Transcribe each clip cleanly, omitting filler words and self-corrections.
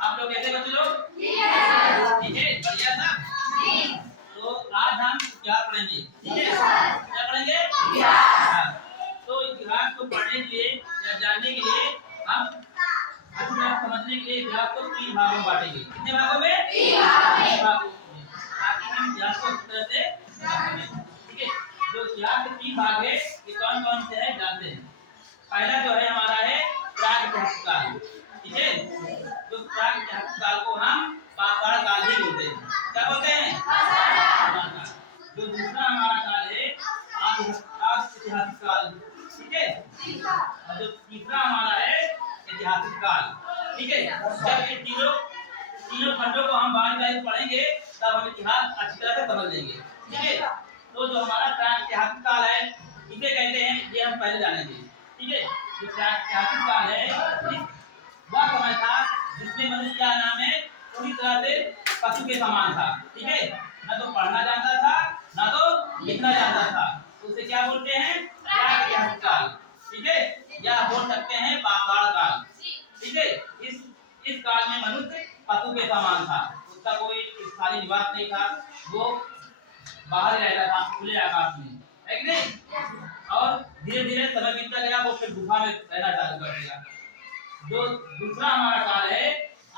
आप लोग कैसे बच्चे लोग? ठीक है, बढ़िया था। तो आज हम क्या पढ़ेंगे? ठीक है, क्या पढ़ेंगे? इतिहास। तो इतिहास को पढ़ने के लिए या जानने के लिए हम अच्छी तरह समझने के लिए इतिहास को 3 भागों में बांटेंगे। कितने भागों में? 3 भागों में, ताकि हम इतिहास को अच्छी तरह से समझ सकें। ठीक है, जो इतिहास के 3 भाग है ये कौन कौन से हैं जानते हैं। पहला जो है हमारा है प्रागैतिहासिक काल। ठीक है, जो प्रागैतिहासिक काल को हम पाषाण काल ही बोलते हैं। क्या बोलते हैं? पाषाण काल। जो दूसरा हमारा काल है ऐतिहासिक काल। ठीक है, और जो तीसरा हमारा है ऐतिहासिक काल। ठीक है, जब ये तीनों खंडों को हम बारीक पढ़ेंगे तब हम इतिहास अच्छी तरह से समझ लेंगे। ठीक है, तो जो हमारा प्रागैतिहासिक काल है इसे कहते हैं, ये हम पहले जानेंगे। ठीक है, जो प्रागैतिहासिक काल है वह समय था जिसमें मनुष्य का नाम है पूरी तरह से पशु के समान था। ठीक है, ना तो पढ़ना जानता था ना तो लिखना जानता था। तो उसे क्या बोलते हैं? प्रागैतिहासिक काल। ठीक है, या बोल सकते हैं पाषाण काल। ठीक है, इस काल में मनुष्य पशु के समान था। उसका कोई स्थायी निवास नहीं था, वो बाहर रहता था खुले आकाश में, है कि नहीं? और धीरे धीरे समय बीतता गया, वो फिर गुफा में रहना चालू कर दिया। जो दूसरा हमारा काल है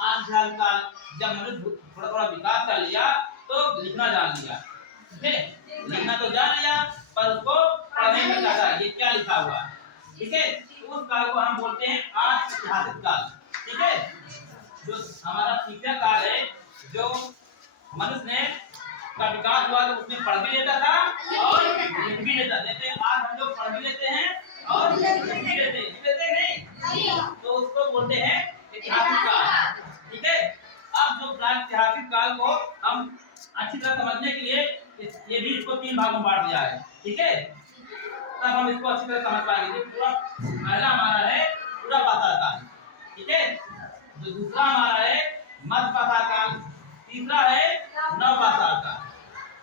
आदिकाल काल, जब मनुष्य थोड़ा थोड़ा विकास कर लिया तो लिखना जान लिया। ठीक है, लिखना तो जान लिया पर उसको पढ़ने में ज्यादा ये क्या लिखा हुआ। ठीक है, उस काल को हम बोलते हैं ऐतिहासिक काल। ठीक है, जो हमारा तीसरा काल है जो मनुष्य ने का विकास हुआ तो उसमें पढ़ भी लेता था और लिख भी लेता। जैसे आज हम लोग पढ़ भी लेते हैं और लिख भी लेते हैं नहीं? तो उसको बोलते हैं ऐतिहासिक काल। ठीक है, अब जो प्रागैतिहासिक काल को हम अच्छी तरह समझने के लिए ये भी इसको 3 भागों में बांट दिया है। ठीक है, तब हम इसको अच्छी तरह समझ पाएंगे। पूरा पहला हमारा है पूरा पाषाण काल। ठीक है, जो दूसरा हमारा है मध्य पाषाण काल, तीसरा है नव पाषाण काल।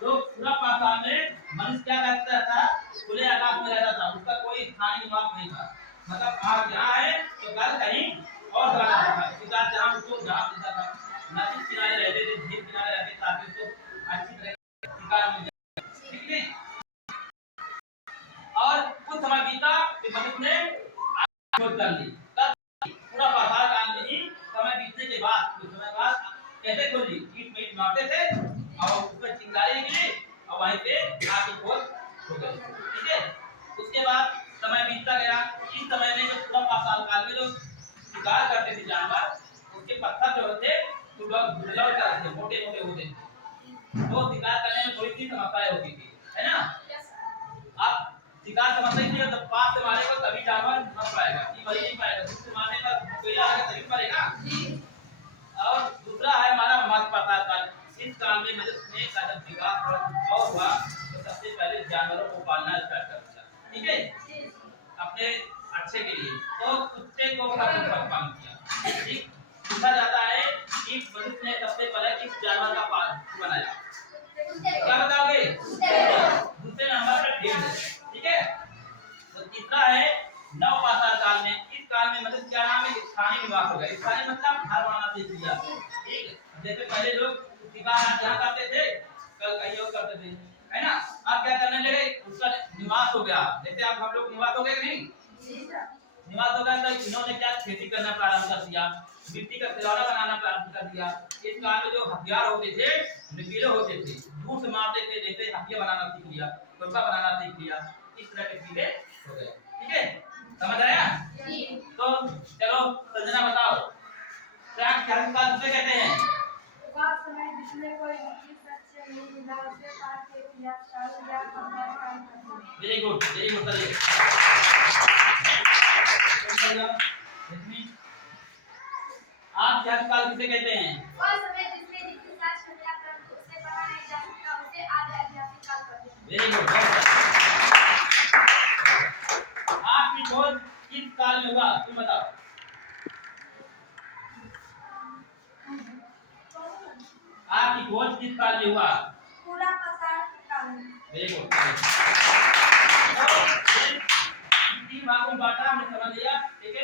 तो पूरा पाषाण में मनुष्य क्या करता था? खुले आकाश में रहता था, उसका कोई स्थायी निवास नहीं था। मतलब आज यहाँ है तो कल कहीं और चला जाता था। शिकार जहाँ उसको जहाँ मिलता था, नदी किनारे रहते थे, झील किनारे रहते ताकि उसको अच्छी तरह शिकार मिल जाए। ठीक है, और कुछ समय बीता तो मनुष्य ने खोज कर ली। तब पूरा पाषाण काल में ही समय बीतने के बाद कुछ समय बाद कैसे खोज ली? ईंट में मारते थे और उसमें चिंगारी निकली और वहीं पे आके खोज हो गई। ठीक है, उसके बाद समय बीतता गया। इस समय में जो पूरा पाषाण काल में जो शिकार करते थे जानवर, उसके पत्थर जो होते दुर्लभ थे, मोटे मोटे होते थे, तो शिकार करने में थोड़ी सी समस्याएं होती थी, है ना? अब शिकार समस्या ही है, जब पास से मारेगा तभी जानवर मर पाएगा, ये मर नहीं पाएगा। दूर से मारने पर कोई आएगा तभी मरेगा। और दूसरा है हमारा मध्य पाषाण काल। इस काल में मनुष्य ने कदम विकास और हुआ तो सबसे पहले जानवरों को पालना स्टार्ट कर दिया। ठीक है, अपने अच्छे के लिए तो कुत्ते को पालन किया। ठीक, पूछा जाता है कि मनुष्य ने सबसे पहले किस जानवर का पालन बनाया? क्या बताओगे? दूसरे नंबर पर भेड़ है। ठीक है, तो तीसरा है नव पाषाण काल में। इस काल में मनुष्य क्या नाम है? स्थानीय निवास हो गया। स्थानीय मतलब घर बनाना सीख लिया। ठीक, जैसे पहले लोग शिकार यहाँ करते थे, कल कहीं और करते थे, है ना? अब क्या करने लगे? उसका निवास हो गया। जैसे अब हम लोग निवास हो गए कि नहीं? निवास हो गया तो इन्होंने क्या खेती करना प्रारंभ कर दिया, मिट्टी का खिलौना बनाना प्रारंभ कर दिया। इस काल में जो हथियार होते थे नुकीले होते थे, दूर से मारते थे, जैसे हथियार बनाना सीख लिया, खुरपा बनाना सीख लिया, इस तरह के चीजें हो गए। ठीक है, समझ आया? तो चलो संजना बताओ प्रागैतिहासिक काल किसे कहते हैं? समय जिसमें कोई सच्चे नहीं मिला उसे प्रागैतिहासिक काल या पाषाण काल कहते हैं। वेरी गुड चलिए आदिकाल काल किसे कहते हैं? वह समय जिसमें जिसके साथ मिला परंतु उसे पढ़ा नहीं जा सकता उसे आदिवासी काल कहते हैं। Very good. आपकी खोज किस काल में हुआ तुम बताओ? आपकी खोज किस काल में हुआ? पूरा पाषाण काल में। Very good. तो 3 भागों में बांटा, हमने समझ लिया। ठीक है।